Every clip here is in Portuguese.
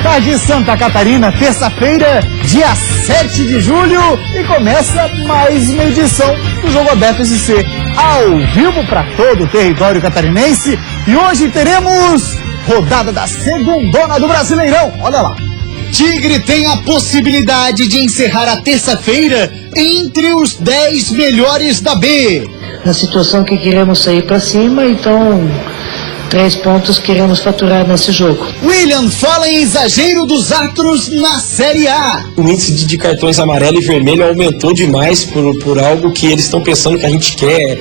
boa tarde, Santa Catarina. Terça-feira, dia 7 de julho, e começa mais uma edição do Jogo Aberto SC, ao vivo para todo o território catarinense. E hoje teremos rodada da segundona do Brasileirão. Olha lá. Tigre tem a possibilidade de encerrar a terça-feira entre os 10 melhores da B. Na situação que queremos sair para cima, então 3 pontos queremos faturar nesse jogo. William fala em exagero dos árbitros na Série A. O índice de cartões amarelo e vermelho aumentou demais por algo que eles estão pensando que a gente quer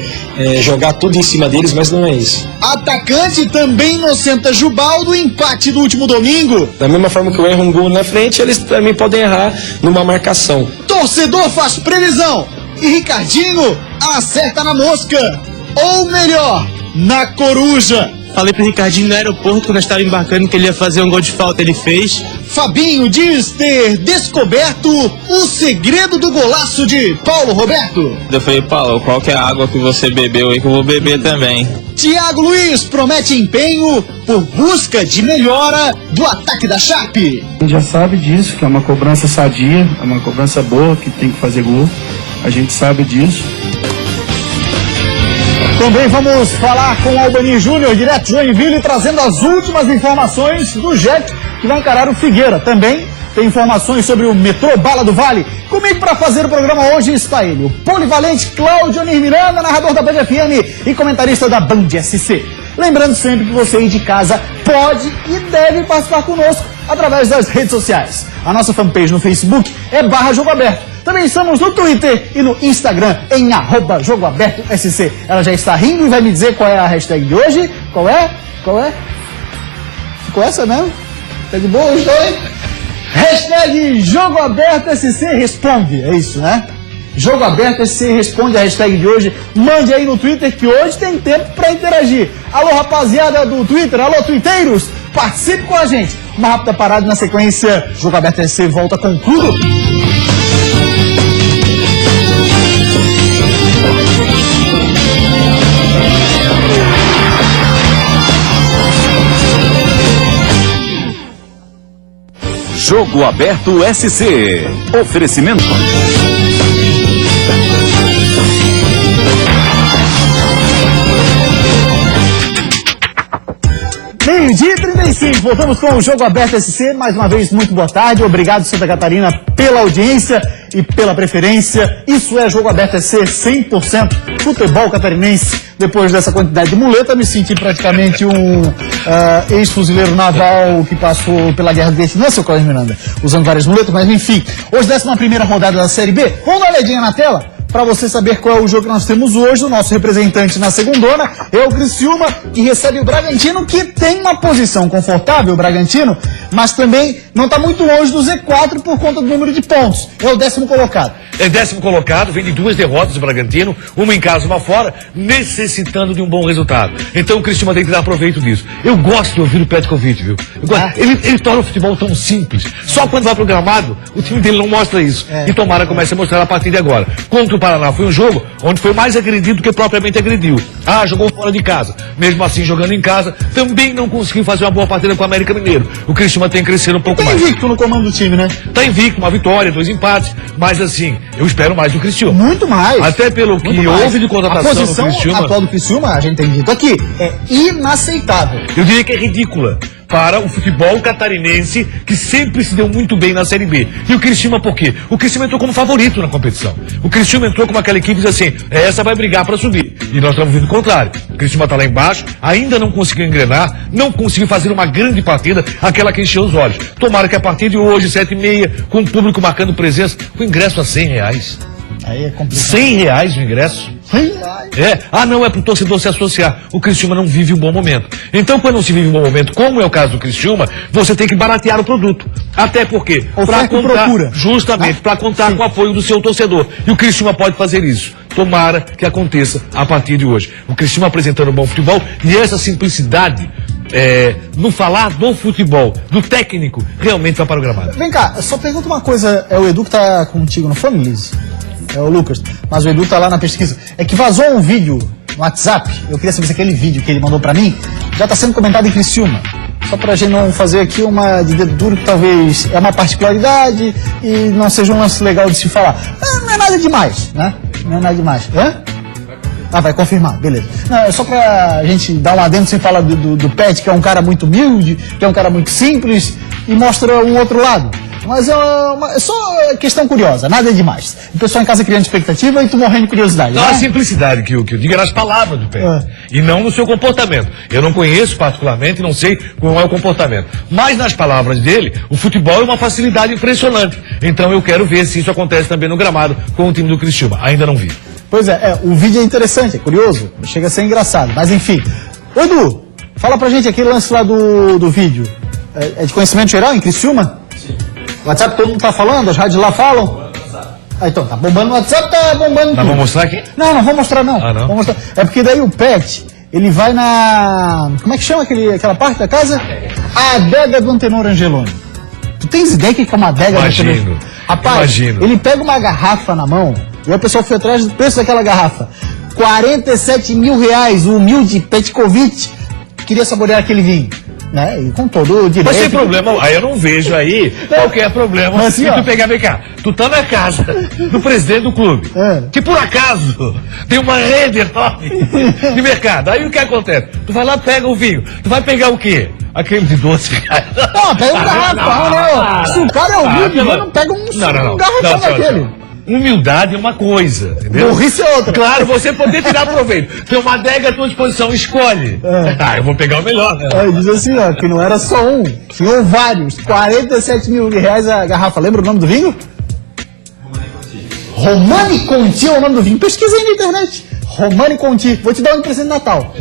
jogar tudo em cima deles, mas não é isso. Atacante também inocenta Jubal do empate do último domingo. Da mesma forma que eu erro um gol na frente, eles também podem errar numa marcação. Torcedor faz previsão e Ricardinho acerta na mosca, ou melhor, na coruja. Falei pro Ricardinho no aeroporto, quando nós estávamos embarcando, que ele ia fazer um gol de falta, ele fez. Fabinho diz ter descoberto o segredo do golaço de Paulo Roberto. Eu falei, Paulo, qual que é a água que você bebeu aí que eu vou beber também? Thiago Luiz promete empenho por busca de melhora do ataque da Chape. A gente já sabe disso, que é uma cobrança sadia, é uma cobrança boa, que tem que fazer gol. A gente sabe disso. Também vamos falar com o Albani Júnior, direto de Joinville, trazendo as últimas informações do Jet, que vai encarar o Figueira. Também tem informações sobre o metrô Bala do Vale. Comigo para fazer o programa hoje está ele, o polivalente Cláudio Onir Miranda, narrador da Band FM e comentarista da Band SC. Lembrando sempre que você aí de casa pode e deve participar conosco através das redes sociais. A nossa fanpage no Facebook é /Jogo Aberto. Também estamos no Twitter e no Instagram em @JogoAbertoSC. Ela já está rindo e vai me dizer qual é a hashtag de hoje. Qual é? Ficou essa mesmo? Tá de boa os dois? Hashtag Jogo Aberto SC responde. É isso, né? Jogo Aberto SC responde a hashtag de hoje. Mande aí no Twitter que hoje tem tempo para interagir. Alô, rapaziada do Twitter. Alô, twitteiros. Participe com a gente. Uma rápida parada, na sequência Jogo Aberto SC volta com tudo. Jogo Aberto SC. Oferecimento. Meio-dia 35, voltamos com o Jogo Aberto SC. Mais uma vez, muito boa tarde. Obrigado, Santa Catarina, pela audiência e pela preferência. Isso é Jogo Aberto SC 100% futebol catarinense. Depois dessa quantidade de muleta, me senti praticamente um ex-fuzileiro naval que passou pela Guerra do Vietnã, não, seu Cláudio Miranda, usando várias muletas, mas enfim. Hoje, 11ª rodada da Série B. Vamos dar uma olhadinha na tela? Para você saber qual é o jogo que nós temos hoje, o nosso representante na segundona é o Criciúma, que recebe o Bragantino, que tem uma posição confortável, o Bragantino, mas também não está muito longe do Z4 por conta do número de pontos. É o 10º colocado. É 10º colocado, vem de 2 derrotas do Bragantino, uma em casa, uma fora, necessitando de um bom resultado. Então o Criciúma tem que dar proveito disso. Eu gosto de ouvir o Petkovic, viu? Ele torna o futebol tão simples. Só quando vai pro gramado, o time dele não mostra isso. E tomara comece a mostrar a partir de agora. Contra o Paraná foi um jogo onde foi mais agredido do que propriamente agrediu. Jogou fora de casa. Mesmo assim, jogando em casa, também não conseguiu fazer uma boa partida com o América Mineiro. O Criciúma tem que crescer um pouco mais. Tá invicto no comando do time, né? Tá invicto, uma vitória, 2 empates. Mas assim, eu espero mais do Criciúma. Muito mais. Até pelo que houve de contratação do Criciúma. A posição atual do Criciúma, a gente tem dito aqui, é inaceitável. Eu diria que é ridícula para o futebol catarinense, que sempre se deu muito bem na Série B. E o Criciúma por quê? O Criciúma entrou como favorito na competição. O Criciúma entrou como aquela equipe diz assim, essa vai brigar para subir. E nós estamos vendo o contrário. O Criciúma está lá embaixo, ainda não conseguiu engrenar, não conseguiu fazer uma grande partida, aquela que encheu os olhos. Tomara que a partir de hoje, 7h30, com o público marcando presença, com ingresso a R$100. Aí é complicado. R$100 o ingresso? Não, é pro torcedor se associar. O Criciúma não vive um bom momento. Então, quando não se vive um bom momento, como é o caso do Criciúma, você tem que baratear o produto. Até porque, para contar, justamente, para contar com o apoio do seu torcedor. E o Criciúma pode fazer isso. Tomara que aconteça a partir de hoje. O Criciúma apresentando um bom futebol e essa simplicidade no falar do futebol, do técnico, realmente vai para o gramado. Vem cá, só pergunta uma coisa, é o Edu que tá contigo no Families? É o Lucas, mas o Edu tá lá na pesquisa. É que vazou um vídeo no WhatsApp, eu queria saber se aquele vídeo que ele mandou pra mim já tá sendo comentado em Criciúma. Só pra gente não fazer aqui uma de dedo duro, que talvez é uma particularidade e não seja um lance legal de se falar. Não é nada demais, né? Não é nada demais. Hã? Ah, vai confirmar, beleza. Não, é só pra gente dar um adendo sem falar do Pet, que é um cara muito humilde, que é um cara muito simples e mostra um outro lado. Mas é só questão curiosa, nada demais. O pessoal em casa criando expectativa e tu morrendo de curiosidade. Não, né? a simplicidade que eu digo é nas palavras do Pet. E não no seu comportamento. Eu não conheço particularmente, não sei qual é o comportamento. Mas nas palavras dele, o futebol é uma facilidade impressionante. Então eu quero ver se isso acontece também no gramado com o time do Criciúma. Ainda não vi. Pois o vídeo é interessante, é curioso, chega a ser engraçado, mas enfim. Ô Edu, fala pra gente aquele lance lá do vídeo. É de conhecimento geral em Criciúma? Sim. O WhatsApp todo mundo tá falando, as rádios lá falam? Então, tá bombando no WhatsApp, tá bombando tudo. Vamos mostrar aqui? Não vou mostrar não. Ah, não? Vou mostrar. É porque daí o Pet, ele vai na... Como é que chama aquela parte da casa? A adega do Antenor Angeloni. Tu tens ideia que é uma adega do Antenor? Imagino. Rapaz, Imagino. ele pega uma garrafa na mão, e o pessoal foi atrás do preço daquela garrafa. 47 mil reais, o humilde Petkovic queria saborear aquele vinho. Né? E com todo o direito. Mas sem problema, aí eu não vejo aí qualquer problema. Mas assim, se tu pegar, vem cá, tu tá na casa do presidente do clube, que por acaso tem uma rede enorme de mercado. Aí o que acontece? Tu vai lá, pega o vinho. Tu vai pegar o quê? Aquele de 12 reais. Não, pega um garrafão, né? Se o cara é humilde, não pega um garrafão daquele. Humildade é uma coisa, entendeu? Burrice é outra. Claro, você poder tirar proveito. Tem uma adega à tua disposição, escolhe. Eu vou pegar o melhor, né? Diz assim, ó, que não era só um, tinham vários. 47 mil reais a garrafa. Lembra o nome do vinho? Romani Conti é o nome do vinho. Pesquisei na internet. Romani Conti. Vou te dar um presente de Natal.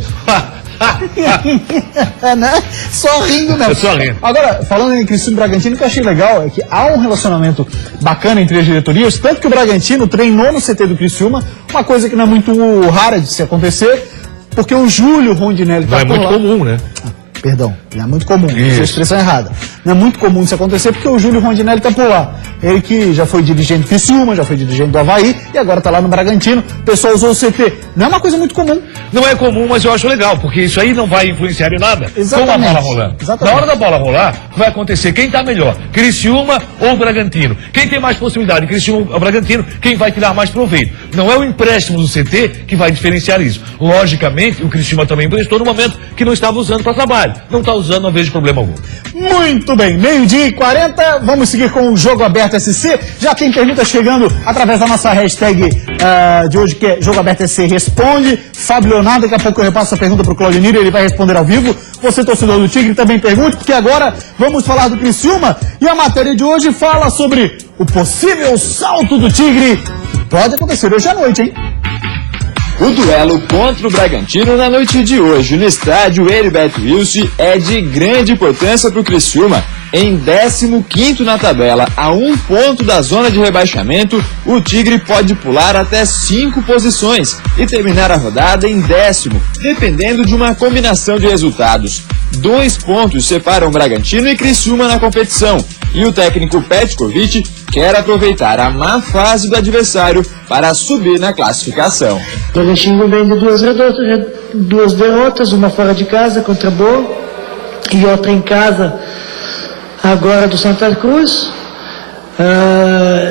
Né? Só rindo mesmo. Só rindo. Agora, falando em Criciúma e Bragantino, o que eu achei legal é que há um relacionamento bacana entre as diretorias, tanto que o Bragantino treinou no CT do Criciúma, uma coisa que não é muito rara de se acontecer, porque o Júlio Rondinelli Não é muito comum, né? Perdão, não é muito comum, essa é a expressão errada. Não é muito comum isso acontecer porque o Júlio Rondinelli está por lá. Ele que já foi dirigente do Criciúma, já foi dirigente do Avaí e agora está lá no Bragantino. O pessoal usou o CT. Não é uma coisa muito comum. Não é comum, mas eu acho legal, porque isso aí não vai influenciar em nada. Exatamente. Com a bola rolando. Exatamente. Na hora da bola rolar, vai acontecer quem está melhor, Criciúma ou Bragantino. Quem tem mais possibilidade, Criciúma ou Bragantino, quem vai tirar mais proveito. Não é o empréstimo do CT que vai diferenciar isso. Logicamente, o Criciúma também emprestou no momento que não estava usando para trabalho. Não está usando, não vejo problema algum. Muito bem, 12h40, vamos seguir com o Jogo Aberto SC. Já tem pergunta chegando através da nossa hashtag de hoje, que é Jogo Aberto SC Responde. Fábio Leonardo, daqui a pouco eu repasso a pergunta para o Claudinir, ele vai responder ao vivo. Você, torcedor do Tigre, também pergunte, porque agora vamos falar do Criciúma. E a matéria de hoje fala sobre o possível salto do Tigre, que pode acontecer hoje à noite, hein? O duelo contra o Bragantino na noite de hoje no estádio Heriberto Wilson é de grande importância para o Criciúma. Em 15º na tabela, a 1 ponto da zona de rebaixamento, o Tigre pode pular até 5 posições e terminar a rodada em 10º, dependendo de uma combinação de resultados. 2 pontos separam Bragantino e Criciúma na competição, e o técnico Petkovic quer aproveitar a má fase do adversário para subir na classificação. O Bragantino vem de duas derrotas, uma fora de casa contra Boa e outra em casa agora do Santa Cruz.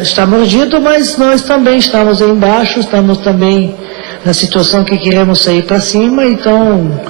Está mordido, mas nós também estamos aí embaixo, estamos também na situação que queremos sair para cima, então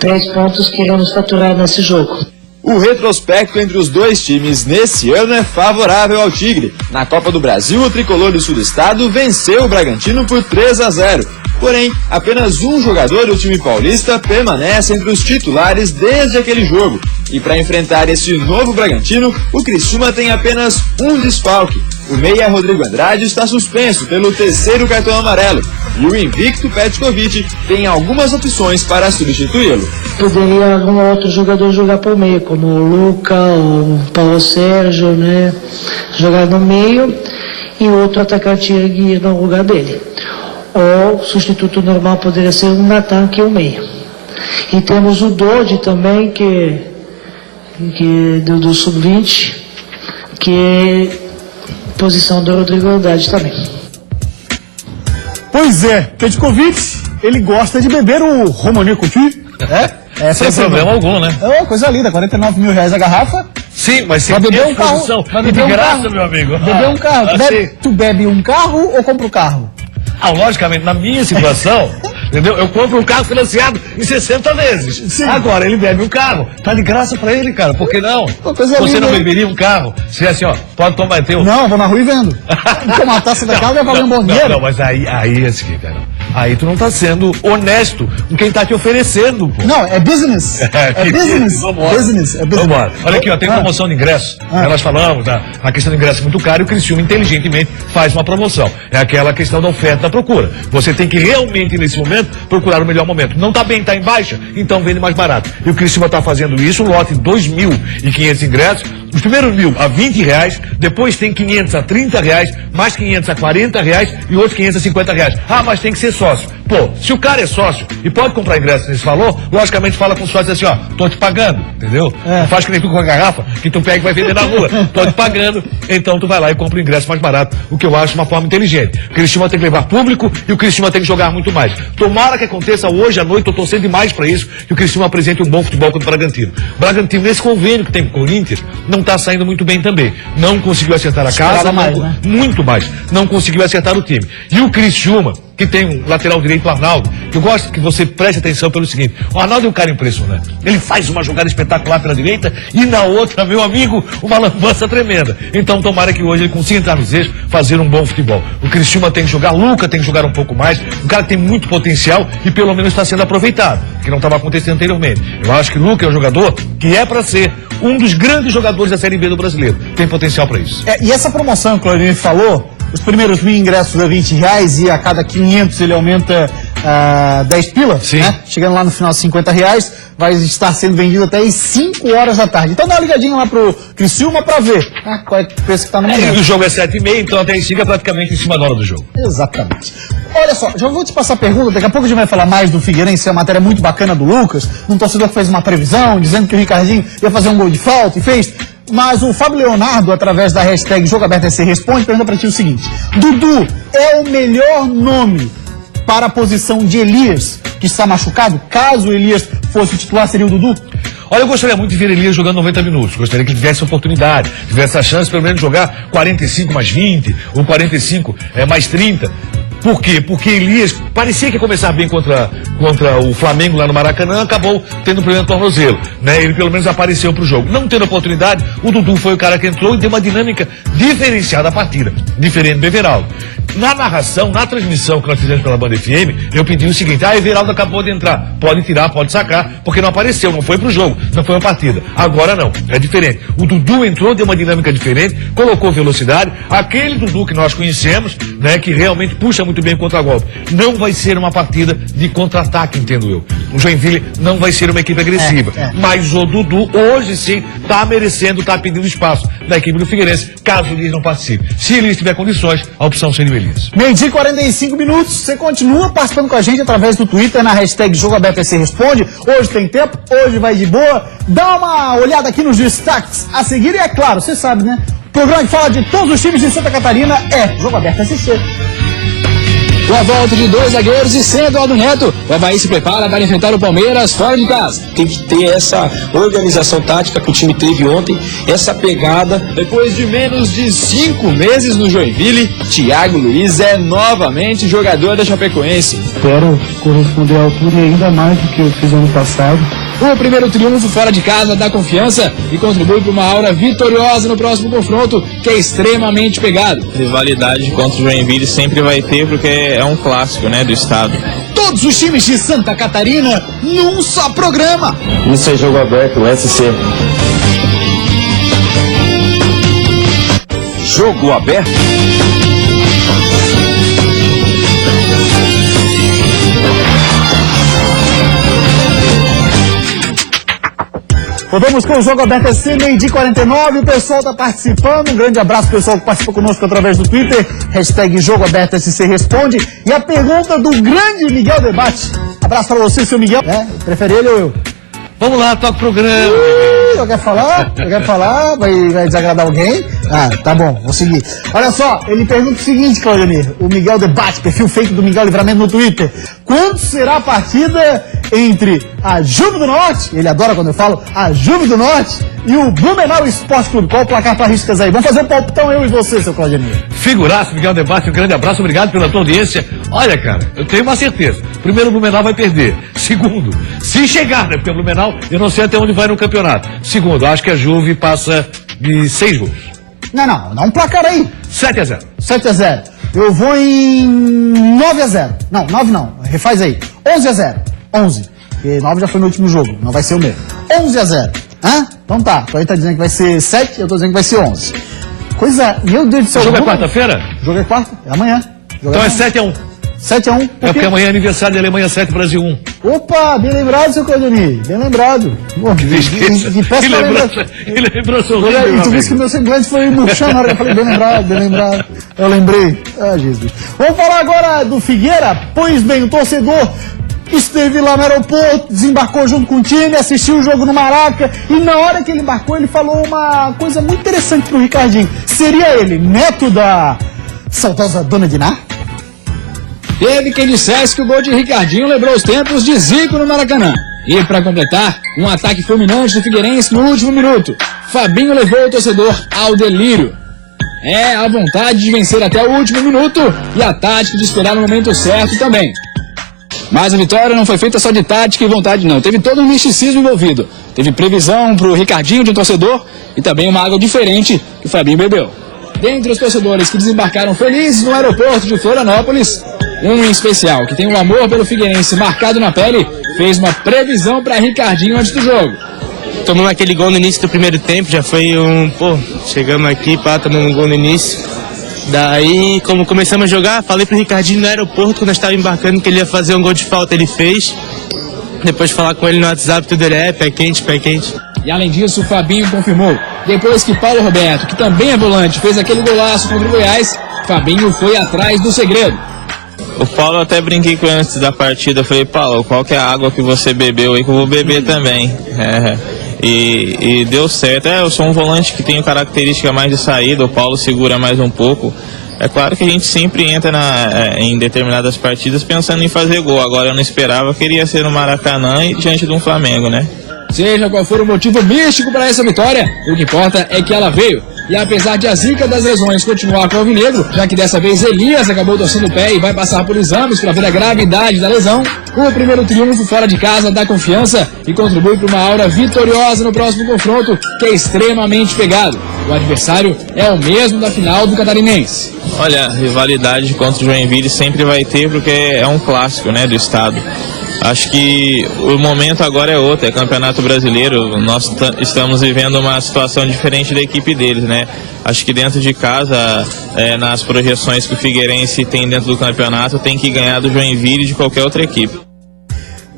3 pontos queremos faturar nesse jogo. O retrospecto entre os dois times nesse ano é favorável ao Tigre. Na Copa do Brasil, o tricolor do Sul-Estado venceu o Bragantino por 3-0. Porém, apenas um jogador do time paulista permanece entre os titulares desde aquele jogo. E para enfrentar esse novo Bragantino, o Criciúma tem apenas um desfalque. O meia Rodrigo Andrade está suspenso pelo 3º cartão amarelo. E o invicto Petkovic tem algumas opções para substituí-lo. Poderia algum outro jogador jogar por meio, como o Luca, o Paulo Sérgio, né? Jogar no meio e outro atacante ir no lugar dele. Ou substituto normal poderia ser o Natan, que é o meio. E temos o Dodi também, que do Sub-20, que é posição do Rodrigo Andrade também. Pois é, Petkovic ele gosta de beber o Romanée Couture. Sem problema algum, né? É coisa linda, R$49 mil a garrafa. Sim, mas sem Vai beber ter um carro. exposição. Vai E beber de um graça, carro. meu amigo. Beber um carro. Assim. Tu bebe um carro ou compra o carro? Logicamente, na minha situação, entendeu? Eu compro um carro financiado em 60 vezes. Sim. Agora, ele bebe um carro. Tá de graça pra ele, cara. Por que não? Coisa Você linda, não hein? beberia um carro? Se é assim, ó, pode tomar teu. Não, vou na rua e vendo. Tomar uma taça da casa vai valer um bom dinheiro. Não, mas aí é o seguinte, cara. Aí tu não tá sendo honesto com quem tá te oferecendo, pô. Não, é business. É business. Vambora. Business. É business. Vambora. Olha aqui, ó, tem promoção de ingresso. Nós falamos, a questão do ingresso é muito caro e o Criciúma inteligentemente faz uma promoção. É aquela questão da oferta e da procura. Você tem que realmente, nesse momento, procurar o melhor momento. Não tá bem, tá em baixa, então vende mais barato. E o Criciúma tá fazendo isso, um lote de 2.500 ingressos. Os primeiros 1.000 a R$20, depois tem 500 a R$30, mais 500 a R$40 e outros 500 a R$50. Ah, mas tem que ser sócio. Pô, se o cara é sócio e pode comprar ingresso nesse valor, logicamente fala com o sócio assim, ó, tô te pagando, entendeu? Não faz que nem tu com a garrafa, que tu pega e vai vender na rua. Tô te pagando, então tu vai lá e compra o ingresso mais barato, o que eu acho uma forma inteligente. O Criciúma tem que levar público e o Criciúma tem que jogar muito mais. Tomara que aconteça hoje à noite, tô torcendo demais pra isso, que o Criciúma apresente um bom futebol contra o Bragantino. Bragantino, nesse convênio que tem com o Corinthians, não tá saindo muito bem também. Não conseguiu acertar a casa, mais, né? Muito mais. Não conseguiu acertar o time. E o Criciúma, que tem um lateral direito, o Arnaldo, que eu gosto que você preste atenção pelo seguinte, o Arnaldo é um cara impressionante. Ele faz uma jogada espetacular pela direita e na outra, meu amigo, uma lambança tremenda. Então tomara que hoje ele consiga entrar nos eixos, fazer um bom futebol. O Criciúma tem que jogar, o Luca tem que jogar um pouco mais, um cara que tem muito potencial e pelo menos está sendo aproveitado, que não estava acontecendo anteriormente. Eu acho que o Luca é um jogador que é para ser um dos grandes jogadores da Série B do brasileiro. Tem potencial para isso. E essa promoção que o Claudinho falou, os primeiros 1.000 ingressos a R$20 e a cada 500 ele aumenta 10 pila, Sim. né? Chegando lá no final R$50, vai estar sendo vendido até às 5 horas da tarde. Então dá uma ligadinha lá pro Criciúma pra ver qual é o preço que tá no momento. O jogo é 7h30, então até 5 é praticamente em cima da hora do jogo. Exatamente. Olha só, já vou te passar a pergunta, daqui a pouco a gente vai falar mais do Figueirense, é uma matéria muito bacana do Lucas, um torcedor que fez uma previsão, dizendo que o Ricardinho ia fazer um gol de falta e fez. Mas o Fábio Leonardo, através da hashtag Jogo Aberto SC Responde, pergunta pra ti o seguinte: Dudu é o melhor nome para a posição de Elias, que está machucado? Caso o Elias fosse o titular, seria o Dudu? Olha, eu gostaria muito de ver Elias jogando 90 minutos. Gostaria que ele tivesse oportunidade, tivesse a chance, pelo menos, de jogar 45 mais 20, ou 45 mais 30. Por quê? Porque Elias parecia que ia começar bem contra o Flamengo lá no Maracanã, acabou tendo um problema no tornozelo, né? Ele pelo menos apareceu pro jogo. Não tendo oportunidade, o Dudu foi o cara que entrou e deu uma dinâmica diferenciada à partida, diferente do Everaldo. Na narração, na transmissão que nós fizemos pela Banda FM, eu pedi o seguinte: Everaldo acabou de entrar, pode tirar, pode sacar, porque não apareceu, não foi pro jogo, não foi uma partida. Agora não, é diferente. O Dudu entrou, deu uma dinâmica diferente, colocou velocidade, aquele Dudu que nós conhecemos, né, que realmente puxa muito bem contra-golpe. Não vai ser uma partida de contra-ataque, entendo eu. O Joinville não vai ser uma equipe agressiva. Mas o Dudu, hoje sim, está merecendo, está pedindo espaço da equipe do Figueirense, caso ele não participe. Se ele tiver condições, a opção seria o Elias. 12h45, você continua participando com a gente através do Twitter, na hashtag Jogo Aberto SC Responde. Hoje tem tempo, hoje vai de boa. Dá uma olhada aqui nos destaques a seguir e é claro, você sabe, né? O programa que fala de todos os times de Santa Catarina é Jogo Aberto SC. Com a volta de 2 zagueiros e sem Eduardo Neto, o Avaí se prepara para enfrentar o Palmeiras fora de casa. Tem que ter essa organização tática que o time teve ontem, essa pegada. Depois de menos de 5 meses no Joinville, Thiago Luiz é novamente jogador da Chapecoense. Espero corresponder à altura e ainda mais do que eu fiz ano passado. O primeiro triunfo fora de casa dá confiança e contribui para uma aura vitoriosa no próximo confronto, que é extremamente pegado. Rivalidade contra o Joinville sempre vai ter, porque é um clássico, né, do estado. Todos os times de Santa Catarina num só programa. Isso é Jogo Aberto, SC. Jogo Aberto. Voltamos com o Jogo Aberto SC, 12h49, o pessoal está participando, um grande abraço pro pessoal que participou conosco através do Twitter, hashtag Jogo Aberto SC Responde, e a pergunta do grande Miguel Debate. Abraço para você, seu Miguel. Prefere ele ou eu? Vamos lá, toca o programa. Eu quero falar, vai desagradar alguém. Ah, tá bom, vou seguir. Olha só, ele pergunta o seguinte, Claudemir, o Miguel Debate, perfil fake do Miguel Livramento no Twitter. Quando será a partida entre a Juve do Norte, ele adora quando eu falo, a Juve do Norte e o Blumenau Esporte Clube? Qual o placar para riscas aí? Vamos fazer um palpitão eu e você, seu Claudemir. Figuraço, Miguel Debate, um grande abraço, obrigado pela tua audiência. Olha, cara, eu tenho uma certeza. Primeiro, o Blumenau vai perder. Segundo, se chegar, né? Porque o Blumenau, eu não sei até onde vai no campeonato. Segundo, acho que a Juve passa de 6 gols. Não, dá um placar aí. 7-0. 7-0. Eu vou em 9-0. Não, 9 não. Refaz aí. 11-0. 11. Porque 9 já foi no último jogo. Não vai ser o mesmo. 11-0. Hã? Então tá. Tu aí tá dizendo que vai ser 7, eu tô dizendo que vai ser 11. Coisa... Meu Deus do céu. O jogo é quarta-feira? O jogo é quarta. É amanhã. Então é 7-1. 7-1. É porque amanhã é aniversário de Alemanha 7, Brasil 1. Opa, bem lembrado, seu Claudemir. Bem lembrado. Que lembrança horrível. E tu disse que meu semblante foi murchando na hora que eu falei, bem lembrado. Eu lembrei. Ah, Jesus. Vamos falar agora do Figueira. Pois bem, o torcedor esteve lá no aeroporto, desembarcou junto com o time, assistiu o jogo no Maraca, e na hora que ele embarcou, ele falou uma coisa muito interessante pro Ricardinho. Seria ele neto da saudosa Dona Diná? Teve quem dissesse que o gol de Ricardinho lembrou os tempos de Zico no Maracanã. E para completar, um ataque fulminante do Figueirense no último minuto. Fabinho levou o torcedor ao delírio. É a vontade de vencer até o último minuto e a tática de esperar no momento certo também. Mas a vitória não foi feita só de tática e vontade não, teve todo um misticismo envolvido. Teve previsão pro Ricardinho de um torcedor e também uma água diferente que o Fabinho bebeu. Dentre os torcedores que desembarcaram felizes no aeroporto de Florianópolis, um em especial, que tem um amor pelo Figueirense marcado na pele, fez uma previsão para Ricardinho antes do jogo. Tomamos aquele gol no início do primeiro tempo, já foi chegamos aqui, tomamos um gol no início. Daí, como começamos a jogar, falei pro Ricardinho no aeroporto, quando nós estávamos embarcando, que ele ia fazer um gol de falta, ele fez. Depois de falar com ele no WhatsApp, tudo ele pé quente. E além disso, o Fabinho confirmou. Depois que Paulo Roberto, que também é volante, fez aquele golaço contra o Goiás, Fabinho foi atrás do segredo. O Paulo, até brinquei com ele antes da partida, falei, Paulo, qual que é a água que você bebeu aí que eu vou beber também? E deu certo. Eu sou um volante que tem característica mais de saída, o Paulo segura mais um pouco. É claro que a gente sempre entra em determinadas partidas pensando em fazer gol. Agora eu não esperava, queria ser no Maracanã e diante de um Flamengo, né? Seja qual for o motivo místico para essa vitória, o que importa é que ela veio. E apesar de a zica das lesões continuar com o Alvinegro, já que dessa vez Elias acabou torcendo o pé e vai passar por exames para ver a gravidade da lesão, o primeiro triunfo fora de casa dá confiança e contribui para uma aura vitoriosa no próximo confronto, que é extremamente pegado. O adversário é o mesmo da final do Catarinense. Olha, rivalidade contra o Joinville sempre vai ter, porque é um clássico, né, do estado. Acho que o momento agora é outro, é Campeonato Brasileiro, nós estamos vivendo uma situação diferente da equipe deles, né? Acho que dentro de casa, nas projeções que o Figueirense tem dentro do campeonato, tem que ganhar do Joinville e de qualquer outra equipe.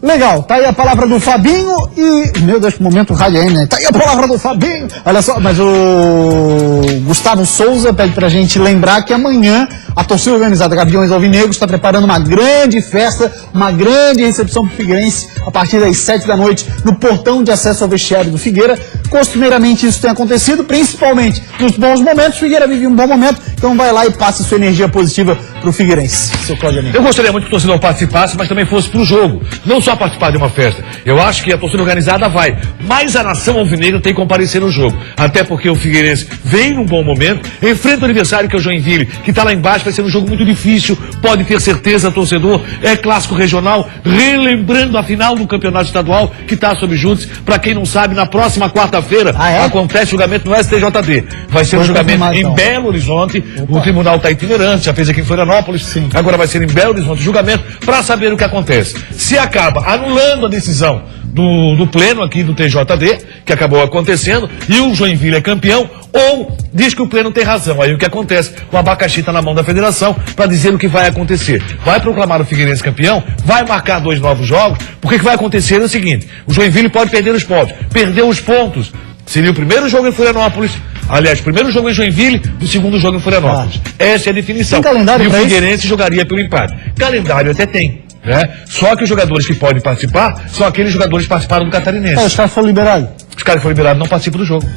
Legal, tá aí a palavra do Fabinho e... Meu Deus, que momento rádio aí, né? Tá aí a palavra do Fabinho. Olha só, mas o Gustavo Souza pede pra gente lembrar que amanhã a torcida organizada Gaviões Alvinegros está preparando uma grande festa, uma grande recepção pro Figueirense a partir das 7 da noite no portão de acesso ao vestiário do Figueira. Costumeiramente isso tem acontecido, principalmente nos bons momentos. O Figueira vive um bom momento, então vai lá e passe sua energia positiva pro Figueirense. Seu Cláudio Amigo. Eu gostaria muito que o torcedor participasse, mas também fosse pro jogo. Não só participar de uma festa. Eu acho que a torcida organizada vai, mas a nação alvinegra tem que comparecer no jogo. Até porque o Figueirense vem num bom momento, enfrenta o adversário que é o Joinville, que está lá embaixo, vai ser um jogo muito difícil, pode ter certeza, torcedor, é clássico regional, relembrando a final do campeonato estadual, que está sob júdice. Para quem não sabe, na próxima quarta-feira acontece julgamento no STJD. Vai ser um julgamento em Belo Horizonte, o tribunal está itinerante, já fez aqui em Florianópolis, agora vai ser em Belo Horizonte, julgamento, para saber o que acontece. Se acaba anulando a decisão do pleno aqui do TJD, que acabou acontecendo, e o Joinville é campeão, ou diz que o pleno tem razão. Aí o que acontece? O abacaxi está na mão da federação para dizer o que vai acontecer. Vai proclamar o Figueirense campeão, vai marcar 2 novos jogos, porque o que vai acontecer é o seguinte: o Joinville pode perder os pontos. Perdeu os pontos, seria o primeiro jogo em Florianópolis. Aliás, o primeiro jogo em Joinville, o segundo jogo em Florianópolis. Essa é a definição. Tem calendário e o pra Figueirense isso? jogaria pelo empate. Calendário até tem. Né? Só que os jogadores que podem participar são aqueles jogadores que participaram do Catarinense. Os caras foram liberados. Os caras que foram liberados não participam do jogo.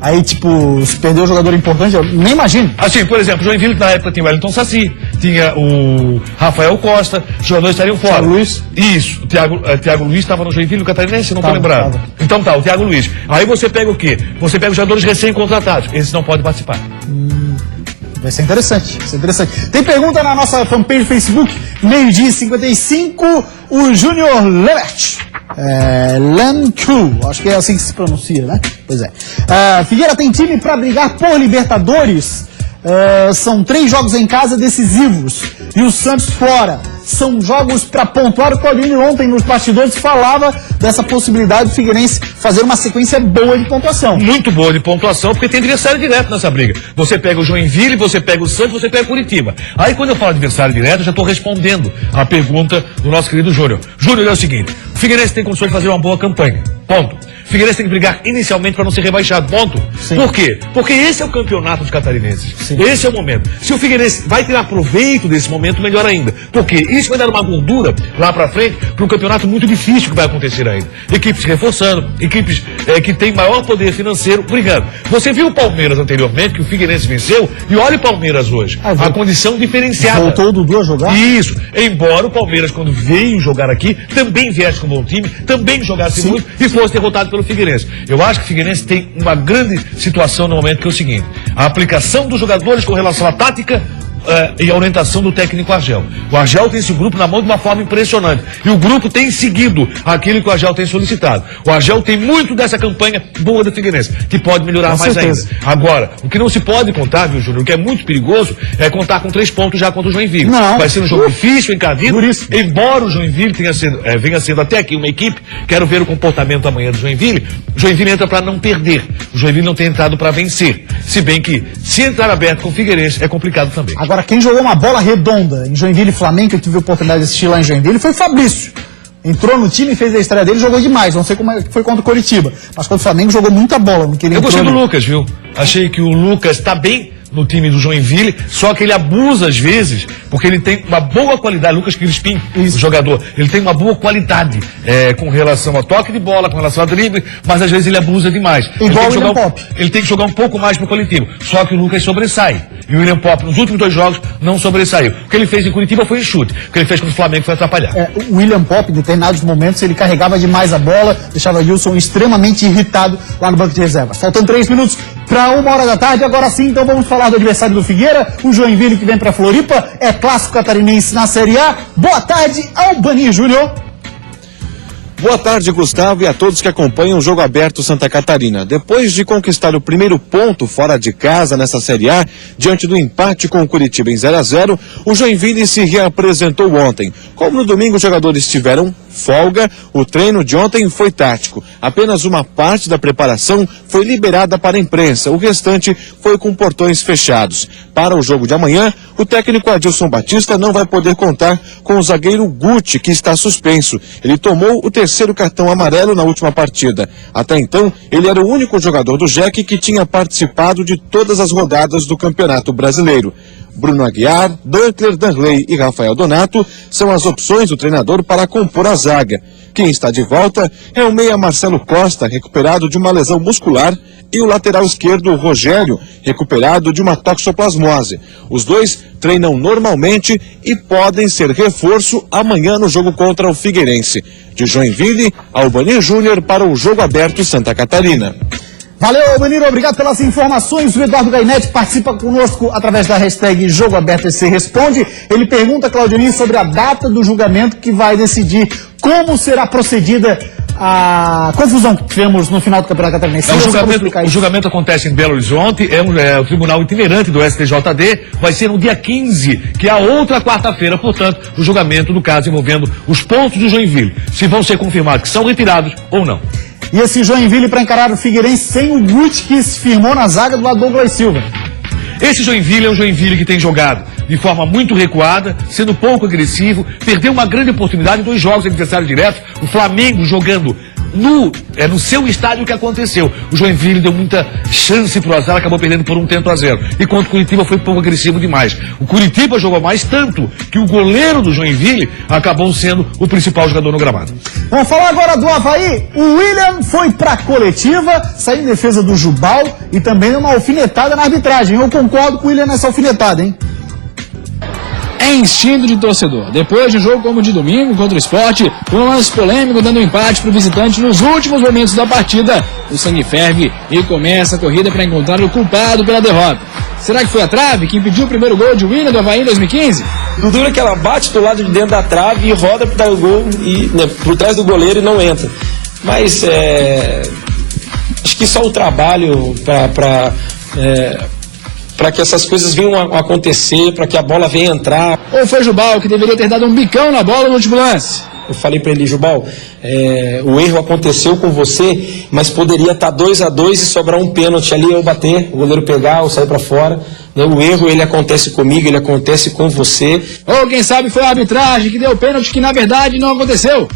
Aí, tipo, se perder um jogador importante, eu nem imagino. Assim, por exemplo, o Joinville na época tinha o Wellington Saci, tinha o Rafael Costa, os jogadores estariam fora. Thiago Luiz? Isso, o Thiago Luiz estava no Joinville, no Catarinense, não estou lembrado. Tava. Então tá, o Thiago Luiz. Aí você pega o quê? Você pega os jogadores recém-contratados, esses não podem participar. Vai ser interessante, vai ser interessante. Tem pergunta na nossa fanpage do Facebook, 12h55, o Júnior Lebert. Lancu, acho que é assim que se pronuncia, né? Pois é. Figueira tem time para brigar por Libertadores. São 3 jogos em casa decisivos e o Santos fora. São jogos para pontuar. O Claudinho ontem nos bastidores falava dessa possibilidade do Figueirense fazer uma sequência boa de pontuação. Muito boa de pontuação, porque tem adversário direto nessa briga. Você pega o Joinville, você pega o Santos, você pega o Curitiba. Aí quando eu falo adversário direto, eu já estou respondendo a pergunta do nosso querido Júnior. Júnior, é o seguinte, o Figueirense tem condições de fazer uma boa campanha. Ponto. O Figueirense tem que brigar inicialmente para não ser rebaixado. Ponto. Sim. Por quê? Porque esse é o campeonato dos catarinenses. Sim. Esse é o momento. Se o Figueirense vai tirar proveito desse momento, melhor ainda. Porque isso vai dar uma gordura lá para frente para um campeonato muito difícil que vai acontecer ainda. Equipes reforçando, equipes que têm maior poder financeiro brigando. Você viu o Palmeiras anteriormente, que o Figueirense venceu, e olha o Palmeiras hoje. A condição diferenciada. Voltou o Dudu a jogar? Isso. Embora o Palmeiras, quando veio jogar aqui, também viesse com um bom time, também jogasse muito e fosse derrotado pelo Figueirense. Eu acho que o Figueirense tem uma grande situação no momento, que é o seguinte: a aplicação dos jogadores com relação à tática e a orientação do técnico Argel. O Argel tem esse grupo na mão de uma forma impressionante. E o grupo tem seguido aquilo que o Argel tem solicitado. O Argel tem muito dessa campanha boa do Figueirense, que pode melhorar Com mais certeza. ainda. Agora, o que não se pode contar, viu, Júnior, o que é muito perigoso, é contar com 3 pontos já contra o Joinville. Não. Vai ser um jogo difícil, encardido. Duríssimo. Embora o Joinville venha sendo até aqui uma equipe, quero ver o comportamento amanhã do Joinville. O Joinville entra para não perder. O Joinville não tem entrado para vencer. Se bem que, se entrar aberto com o Figueirense, é complicado também. Agora, quem jogou uma bola redonda em Joinville e Flamengo, que eu tive a oportunidade de assistir lá em Joinville, foi o Fabrício. Entrou no time, fez a estreia dele, jogou demais. Não sei como foi contra o Coritiba, mas contra o Flamengo jogou muita bola. Eu gostei do Lucas, viu? Achei que o Lucas está bem no time do Joinville, só que ele abusa às vezes, porque ele tem uma boa qualidade. Lucas Crispim, o jogador, ele tem uma boa qualidade com relação a toque de bola, com relação a drible, mas às vezes ele abusa demais. Igual o William Pop. Ele tem que jogar um pouco mais pro coletivo, só que o Lucas sobressai. E o William Pop, nos últimos 2 jogos, não sobressaiu. O que ele fez em Curitiba foi enxute. O que ele fez contra o Flamengo foi atrapalhar. O William Pop, em determinados momentos, ele carregava demais a bola, deixava Wilson extremamente irritado lá no banco de reservas. Faltam 3 minutos para 1h da tarde. Agora sim, então vamos falar do adversário do Figueira, o Joinville, que vem para Floripa, é clássico catarinense na Série A. Boa tarde, Albani Júnior. Boa tarde, Gustavo, e a todos que acompanham o Jogo Aberto Santa Catarina. Depois de conquistar o primeiro ponto fora de casa nessa Série A, diante do empate com o Curitiba em 0-0, o Joinville se reapresentou ontem. Como no domingo os jogadores tiveram folga, o treino de ontem foi tático. Apenas uma parte da preparação foi liberada para a imprensa, o restante foi com portões fechados. Para o jogo de amanhã, o técnico Adilson Batista não vai poder contar com o zagueiro Guti, que está suspenso. Ele tomou o terceiro cartão amarelo na última partida. Até então, ele era o único jogador do JEC que tinha participado de todas as rodadas do Campeonato Brasileiro. Bruno Aguiar, Dunkler, Danley e Rafael Donato são as opções do treinador para compor a zaga. Quem está de volta é o meia Marcelo Costa, recuperado de uma lesão muscular, e o lateral esquerdo Rogério, recuperado de uma toxoplasmose. Os dois treinam normalmente e podem ser reforço amanhã no jogo contra o Figueirense. De Joinville, Albani Júnior para o Jogo Aberto Santa Catarina. Valeu, Albanir, obrigado pelas informações. O Eduardo Gainete participa conosco através da hashtag Jogo Aberto EC Responde. Ele pergunta, Claudinei, sobre a data do julgamento que vai decidir como será procedida a confusão que tivemos no final do Campeonato Catarinense. O julgamento acontece em Belo Horizonte, é o tribunal itinerante do STJD, vai ser no dia 15, que é a outra quarta-feira, portanto, o julgamento do caso envolvendo os pontos do Joinville, se vão ser confirmados que são retirados ou não. E esse Joinville para encarar o Figueirense sem o Guti, que se firmou na zaga do lado do Douglas Silva. Esse Joinville é um Joinville que tem jogado de forma muito recuada, sendo pouco agressivo, perdeu uma grande oportunidade em 2 jogos de adversário direto, o Flamengo jogando no seu estádio que aconteceu. O Joinville deu muita chance pro azar, acabou perdendo por 1-0. Enquanto o Curitiba foi um pouco agressivo demais. O Curitiba jogou mais, tanto que o goleiro do Joinville acabou sendo o principal jogador no gramado. Vamos falar agora do Avaí. O William foi pra coletiva, saiu em defesa do Jubal e também uma alfinetada na arbitragem. Eu concordo com o William nessa alfinetada, hein? É instinto de torcedor. Depois de um jogo como o de domingo contra o Sport, com um lance polêmico dando um empate para o visitante nos últimos momentos da partida, o sangue ferve e começa a corrida para encontrar o culpado pela derrota. Será que foi a trave que impediu o primeiro gol de William do Avaí em 2015? O duro é que ela bate do lado de dentro da trave e roda para dar o gol e, né, por trás do goleiro e não entra. Mas acho que só o trabalho para que essas coisas venham a acontecer, para que a bola venha entrar. Ou foi Jubal que deveria ter dado um bicão na bola no último lance? Eu falei para ele, Jubal, o erro aconteceu com você, mas poderia estar 2-2 e sobrar um pênalti ali, eu bater, o goleiro pegar ou sair para fora. O erro, ele acontece comigo, ele acontece com você. Ou quem sabe foi a arbitragem que deu o pênalti que na verdade não aconteceu?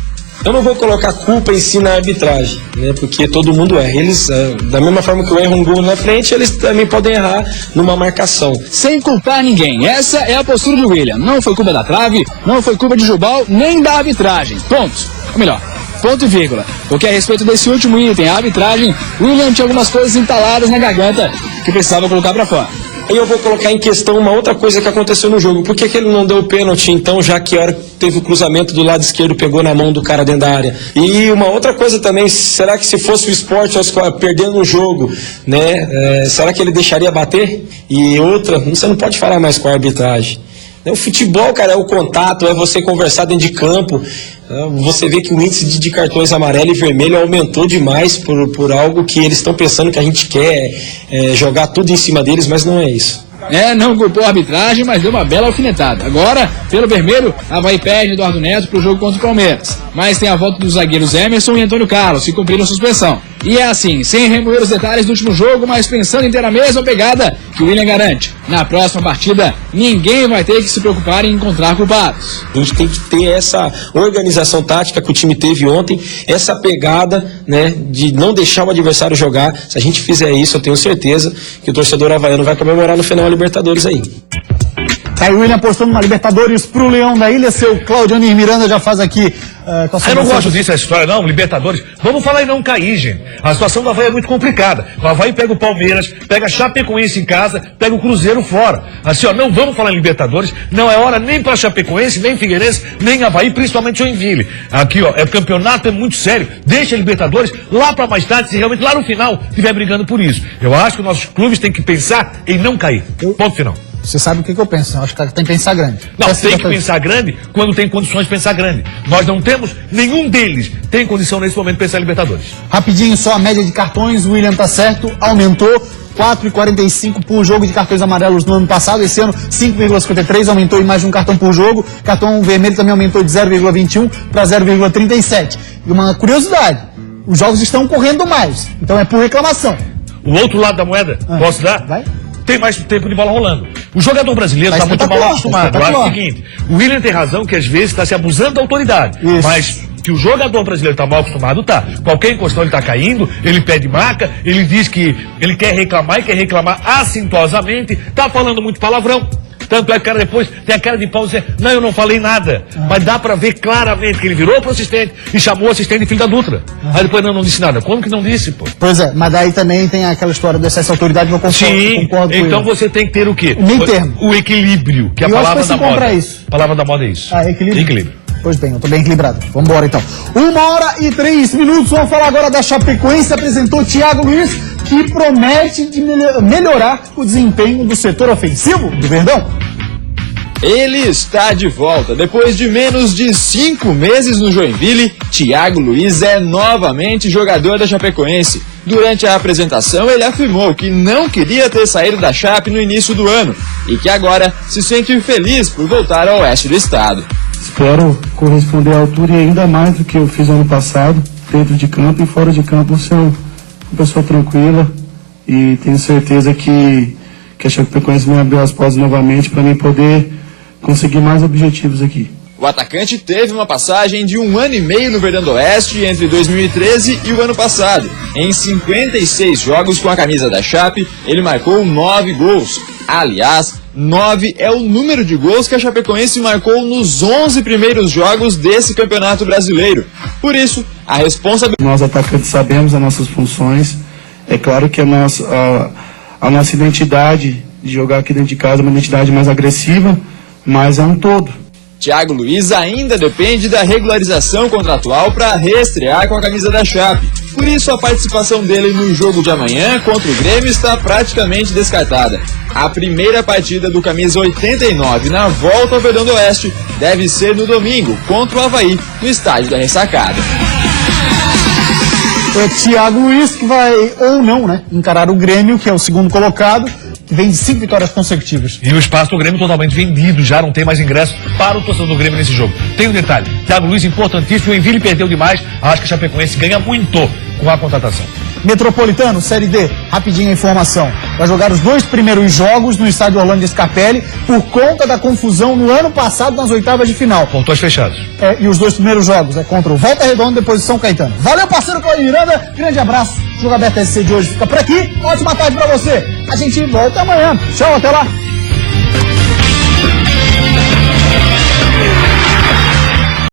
Eu não vou colocar culpa em si na arbitragem, né? Porque todo mundo erra. Eles, da mesma forma que eu erro um gol na frente, eles também podem errar numa marcação. Sem culpar ninguém. Essa é a postura de William. Não foi culpa da trave, não foi culpa de Jubal, nem da arbitragem. Ponto. Ou melhor, ponto e vírgula. Porque a respeito desse último item, a arbitragem, William tinha algumas coisas entaladas na garganta que precisava colocar pra fora. E eu vou colocar em questão uma outra coisa que aconteceu no jogo. Por que ele não deu o pênalti, então, já que a hora que teve o cruzamento do lado esquerdo, pegou na mão do cara dentro da área? E uma outra coisa também, será que se fosse o Sport perdendo o jogo, né, será que ele deixaria bater? E outra, você não pode falar mais com a arbitragem. O futebol, cara, é o contato, é você conversar dentro de campo. Você vê que o índice de cartões amarelo e vermelho aumentou demais por algo que eles estão pensando que a gente quer jogar tudo em cima deles, mas não é isso. Não culpou a arbitragem, mas deu uma bela alfinetada. Agora, pelo vermelho, Avaí perde Eduardo Neto pro jogo contra o Palmeiras. Mas tem a volta dos zagueiros Emerson e Antônio Carlos, que cumpriram suspensão. E é assim, sem remover os detalhes do último jogo, mas pensando em ter a mesma pegada que o William garante. Na próxima partida, ninguém vai ter que se preocupar em encontrar culpados. A gente tem que ter essa organização tática que o time teve ontem, essa pegada, né, de não deixar o adversário jogar. Se a gente fizer isso, eu tenho certeza que o torcedor havaiano vai comemorar no final a Libertadores aí. Tá aí o William postando uma Libertadores pro Leão da Ilha, seu Claudiano Miranda já faz aqui. Eu não gosto disso, essa história não, Libertadores. Vamos falar em não cair, gente. A situação do Avaí é muito complicada. O Avaí pega o Palmeiras, pega a Chapecoense em casa, pega o Cruzeiro fora. Assim, ó, não vamos falar em Libertadores, não é hora nem pra Chapecoense, nem Figueirense, nem Avaí, principalmente Joinville. Aqui, ó, o campeonato é muito sério. Deixa a Libertadores lá pra mais tarde, se realmente lá no final estiver brigando por isso. Eu acho que nossos clubes têm que pensar em não cair. Ponto final. Você sabe o que eu penso, eu acho que tem que pensar grande. Não, tem que pensar grande quando tem condições de pensar grande. Nós não temos, nenhum deles tem condição nesse momento de pensar em Libertadores. Rapidinho, só a média de cartões, o William tá certo, aumentou 4,45 por jogo de cartões amarelos no ano passado, esse ano 5,53, aumentou em mais de um cartão por jogo, cartão vermelho também aumentou de 0,21 para 0,37. E uma curiosidade, os jogos estão correndo mais, então é por reclamação. O outro lado da moeda, posso dar? Vai. Tem mais tempo de bola rolando. O jogador brasileiro está muito mal acostumado. Eu acho o seguinte, o William tem razão que às vezes está se abusando da autoridade. Isso. Mas que o jogador brasileiro está mal acostumado, tá. Qualquer encostão ele está caindo, ele pede marca, ele diz que ele quer reclamar e quer reclamar assintosamente, está falando muito palavrão. Tanto é que o cara depois tem a cara de pau e diz, não, eu não falei nada. Mas dá pra ver claramente que ele virou pro assistente e chamou o assistente de filho da Dutra. Aí depois não disse nada. Como que não disse, pô? Pois é, mas daí também tem aquela história do excesso de autoridade que eu concordo com então ele. você tem que ter o quê? O meio termo. O equilíbrio, que é a palavra da moda. Isso. A palavra da moda é isso. Equilíbrio. Pois bem, eu tô bem equilibrado. Vamos embora então. 1h03. Vamos falar agora da Chapecoense. Apresentou Thiago Luiz, que promete de melhorar o desempenho do setor ofensivo do Verdão. Ele está de volta. Depois de menos de 5 meses no Joinville, Thiago Luiz é novamente jogador da Chapecoense. Durante a apresentação, ele afirmou que não queria ter saído da Chape no início do ano e que agora se sente feliz por voltar ao oeste do estado. Espero corresponder à altura e ainda mais do que eu fiz ano passado, dentro de campo e fora de campo. Ser uma pessoa tranquila e tenho certeza que a Chapecoense me abriu as portas novamente para mim poder conseguir mais objetivos aqui. O atacante teve uma passagem de 1 ano e meio no Verdão do Oeste entre 2013 e o ano passado. Em 56 jogos com a camisa da Chape, ele marcou 9 gols. Aliás, 9 é o número de gols que a Chapecoense marcou nos 11 primeiros jogos desse Campeonato Brasileiro. Por isso, a responsabilidade... Nós atacantes sabemos as nossas funções. É claro que a nossa identidade de jogar aqui dentro de casa é uma identidade mais agressiva, mas é um todo. Thiago Luiz ainda depende da regularização contratual para reestrear com a camisa da Chape. Por isso, a participação dele no jogo de amanhã contra o Grêmio está praticamente descartada. A primeira partida do camisa 89 na volta ao Verdão do Oeste deve ser no domingo, contra o Avaí, no estádio da Ressacada. É Thiago Luiz que vai, ou não, né, encarar o Grêmio, que é o segundo colocado, que vem de 5 vitórias consecutivas. E o espaço do Grêmio totalmente vendido, já não tem mais ingresso para o torcedor do Grêmio nesse jogo. Tem um detalhe, Thiago Luiz importantíssimo, o Enville perdeu demais, acho que a Chapecoense ganha muito com a contratação. Metropolitano, Série D, rapidinho a informação. Vai jogar os 2 primeiros jogos no estádio Orlando Scarpelli por conta da confusão no ano passado nas oitavas de final. Portões fechados. E os 2 primeiros jogos é contra o Volta Redonda e depois o São Caetano. Valeu, parceiro Cláudio Miranda, grande abraço. O Jogo Aberto SC de hoje fica por aqui. Ótima tarde pra você. A gente volta amanhã. Tchau, até lá.